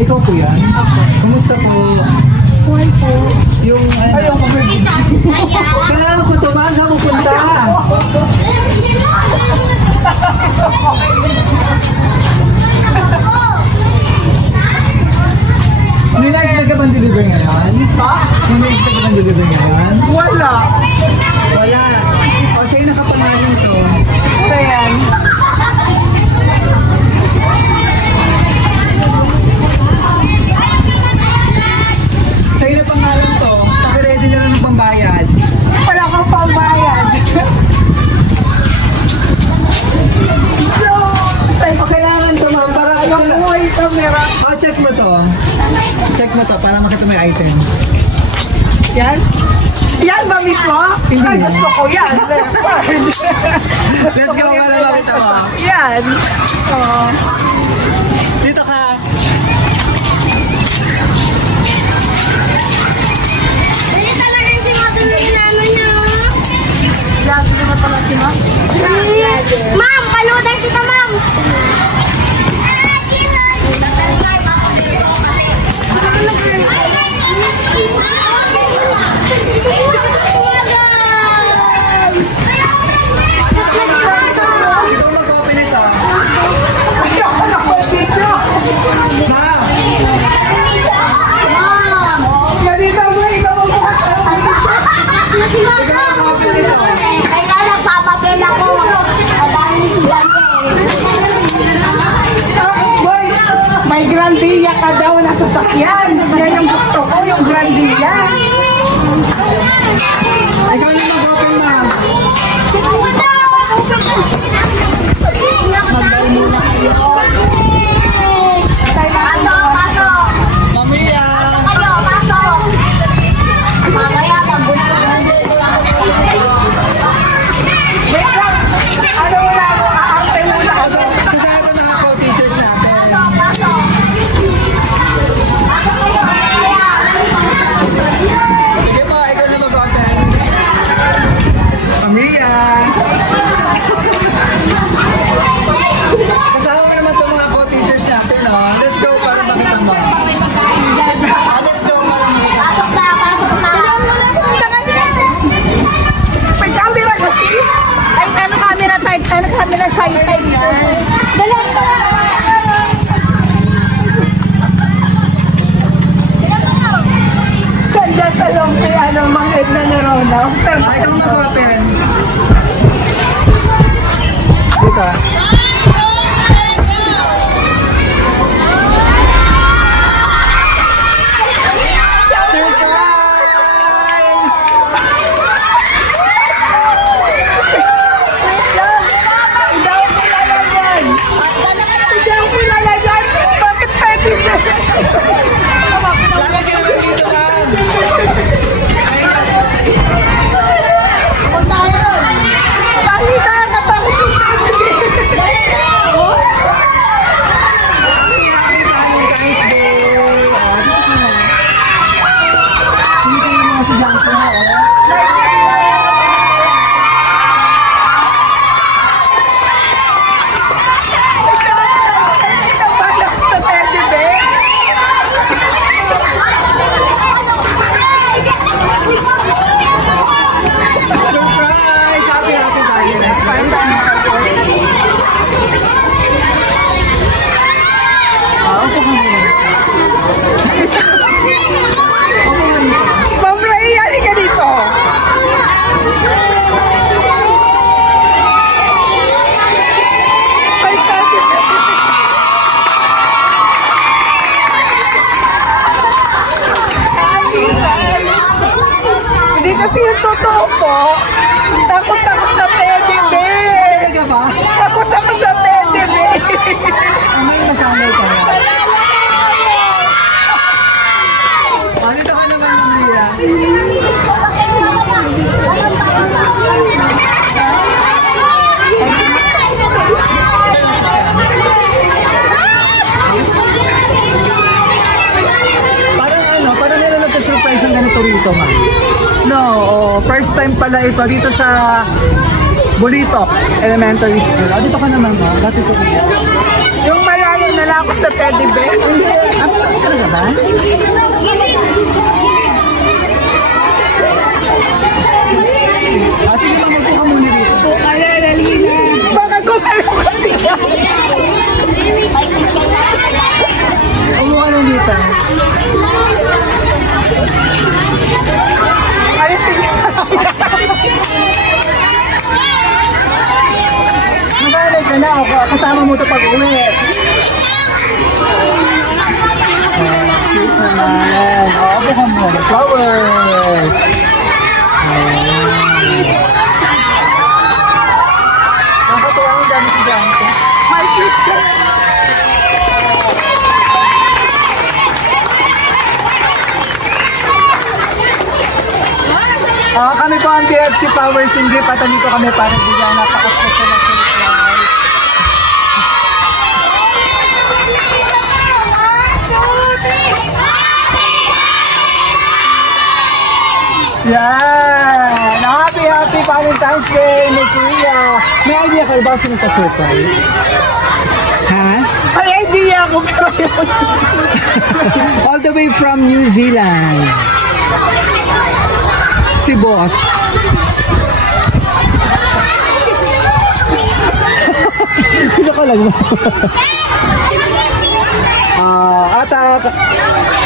Ikaw po yan? Kumusta po? Buhay po. Yung ano? Ayaw ko ba? Kailangan ko tumaan sa pupunta. Nina-expect ka bang deliver ngayon? Ha? Nina-expect ka bang deliver ngayon? Wala. Wala. O sa'yo nakapangalan to. Ano yan? Sa'yo na pangalan to. Paki-ready na lang ng pambayad. Wala kang pambayad. O kailangan to ma'am para Yung buhay camera. O check mo to. Check mo to para makita mo yung items. Yan? Yan ba mismo? Hindi. Ay, gusto ko yan. Leopard. Let's go para makita mo. Yan. Oh. Dito ka. Hindi talaga yung singotin na ginano niya. Lagi naman pala si Ma. Ma'am, panoodin kita, ma'am. Ikaw mag-open ito. Ayoko na po video. Ma'am. Ma'am. Ganito mo, ikaw mo Mag-open ito. Kaya nagpapapel ako. Madami si Dante. Boy, may Grandia ka daw na sasakyan. Yan yung gusto ko, yung Grandia. Ikaw na mag-open ma'am. Pasok, pasok. Mamia. Kayo, pasok. Mamaya, pagbulan. Wait lang. Ano wala mo, aarte muna. Kasama ito mga co-teachers natin. Pasok, pasok. Pasok kayo, mamaya. Sige po, ikaw na mag-open. Mamia. Kasama mo naman itong mga co-teachers natin, no? Let's go para makita mo. Let's go para makita mo. Pasok na, pasok na. May camera kasi. Ay, ano camera type? Ano camera side type? Dala ka. Ganda sa loob si ano, mga Edna ni Rona. Ay, ikaw mag-open. Dito. Surprise! Hindi ako kilala yan. Hindi ako kilala yan. Bakit pwede na? Lapit ka naman dito, ma'am. Punta kayo. Dali na, natakot yung balak sa teddy bear. Surprise! Happy Valentine's Day. Ma'am Ray, halika dito. Ay, teddy bear. Hindi kasi yung totoo po. Takot ako sa teddy bear. Talaga ba? Takot ako sa teddy bear. May masanay ka na. Dito ka naman, Maria. Parang meron nagka-surprise ng ganito rito, ma'am. No, first time pala ito dito sa Bolitok Elementary School. Dito ka naman, ma'am. Dito ka. Yung malayo na Nawawala ako sa teddy bear. Hindi, talaga ba? Sige lang, magpo ka muna dito. Baka gumalaw kasi yan. Umuha lang dito. Ay, sige. Maghanap ka na ako. Kasama mo ito pag-uwi. Sweet naman. Ako ka muna. Flowers. Nakatuwa ang dami si Dante. My sister. Kami po ang BFC Flowers and Gift at nandito kami para bigyan napaka-special na surprise. Yan! Happy Valentine's Day, Miss Ria! May idea kayo ba sino pa-surprise? Ha? May idea ako. All the way from New Zealand. Si Boss. Sino ka lang mo?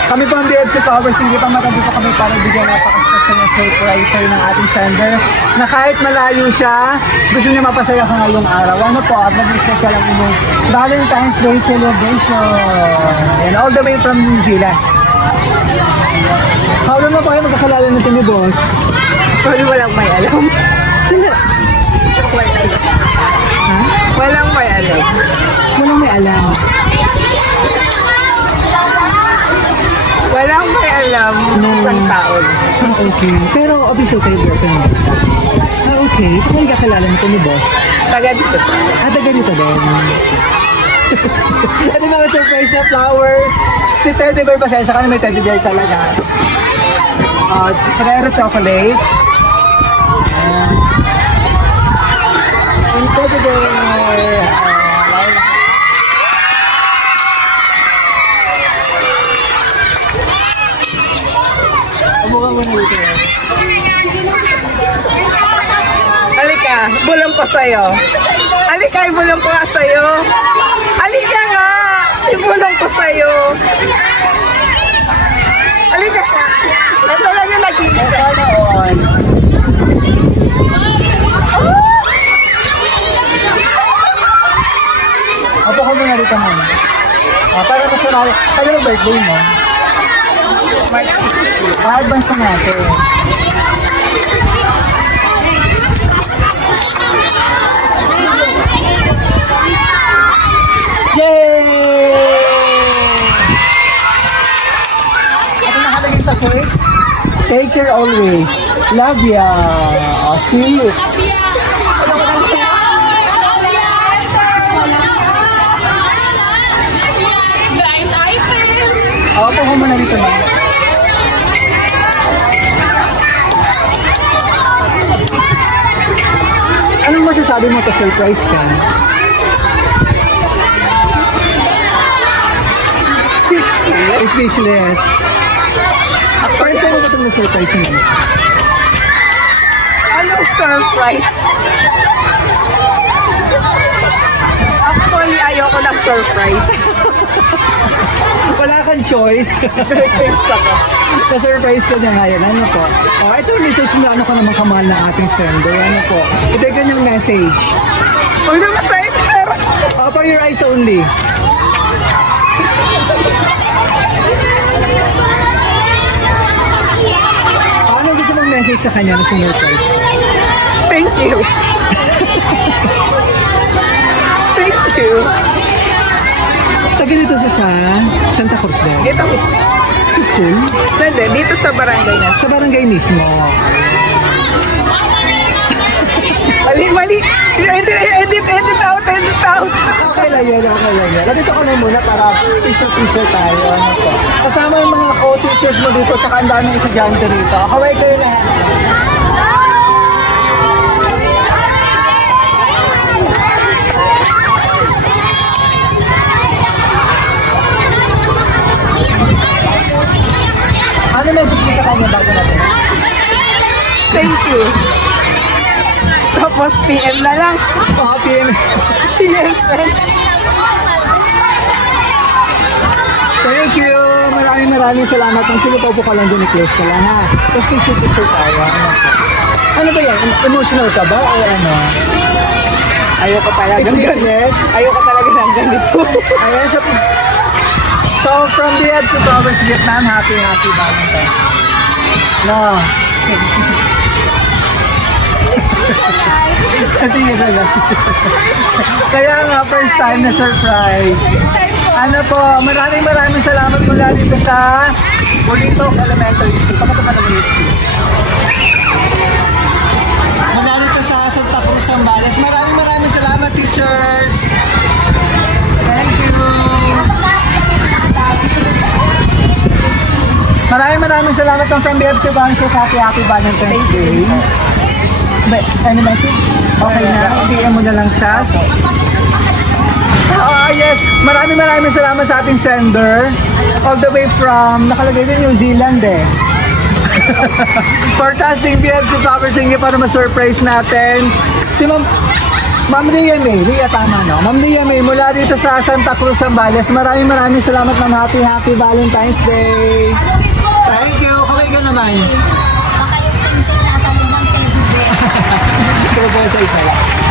Kami po ang BFC Flowers, hindi pa matandito kami para bigyan napaka-special na surprise ng ating sender na kahit malayo siya, gusto niya mapasaya ka ngayong araw. Ano po, at mag-special ang inyong Valentine's Day celebration. And all the way from New Zealand. How long na po kayo magkakalala natin ni Boss? Sorry, walang may alam. Sino? Ha? Walang may alam. Walang may alam. Walang may alam isang taon. Okay. Pero obviously kayo girlfriend mo. Okay. So kung kakilala nito ni Boss? Taga dito. Taga dito din. Ito yung mga surprise na flowers. Si Teddy Bear, pasensya ka na may Teddy Bear talaga. Ferrero chocolate. And Teddy Bear. Mukha mo na dito. Halika, bulong ko sa'yo. Halika, ibulong ko nga sa'yo. Halika nga, ibulong ko sa'yo. Halika. Ito lang yung nag-iisa. Sana all. Apo ko muna dito muna. Para masunod. Kaya yung birthday mo? March 16. Advance na natin. Yay! Ito nakalagay sa quote. Take care always. Love ya. Sweet. Ako ko muna dito na. Anong masasabi mo to surprise ka? Speechless. First time mo ba itong na-surprise mo? Anong surprise? Actually, ayoko ng surprise. Wala kang choice. Na-surprise ka niya ngayon. Ano po? Ito yung message na ano ka naman kamahal ng ating sender. Ano po? Ito yung kanyang message. Huwag na masaya. For your eyes only. Ano gusto mong message sa kanya na sinurprise? Thank you. Thank you. Taga dito sa Santa Cruz din? Dito mismo. Sa school? Hindi, dito sa barangay na. Sa barangay mismo. Mali. Edit out. Okay lang yan. Nandito ka na muna para picture tayo. Ano po. Kasama yung mga co-teachers mo dito tsaka ang daming estudyante rito. Kaway kayo lahat. Thank you. Tapos PM na lang. PM. PM send. Thank you! Maraming salamat. Ang sige po ka lang dyan, i-close ka lang ha. Tapos picture tayo. Ano ba yan? Emotional ka ba? O ano? Ayoko talaga ng ganito. Ayoko talaga ng ganito. Ayan, so from the head to Towers, Vietnam, happy Valentine. No. Ito yung isa lang. Kaya nga, first time na surprise. Ano po, maraming salamat mula dito sa Bonito Elementary School. Pakatama naman yung school. Mula dito sa Santa Cruz, Zambales. Maraming salamat, teachers. Thank you. Maraming salamat ng from BFC Banso. Happy Valentine's Day. Any message? Okay na, PM mo na lang siya. Yes, maraming salamat sa ating sender. All the way from, nakalagay din New Zealand eh. For casting BFC Power Singing para ma-surprise natin. Si Ma'am Ria May, tama no? Ma'am Ria May, mula dito sa Santa Cruz, Zambales. Maraming salamat ng happy Valentine's Day. Thank you. Kaway ka naman. Baka yung sing-sing nasa lubang teddy bear. Gusto ko po sa isa lang.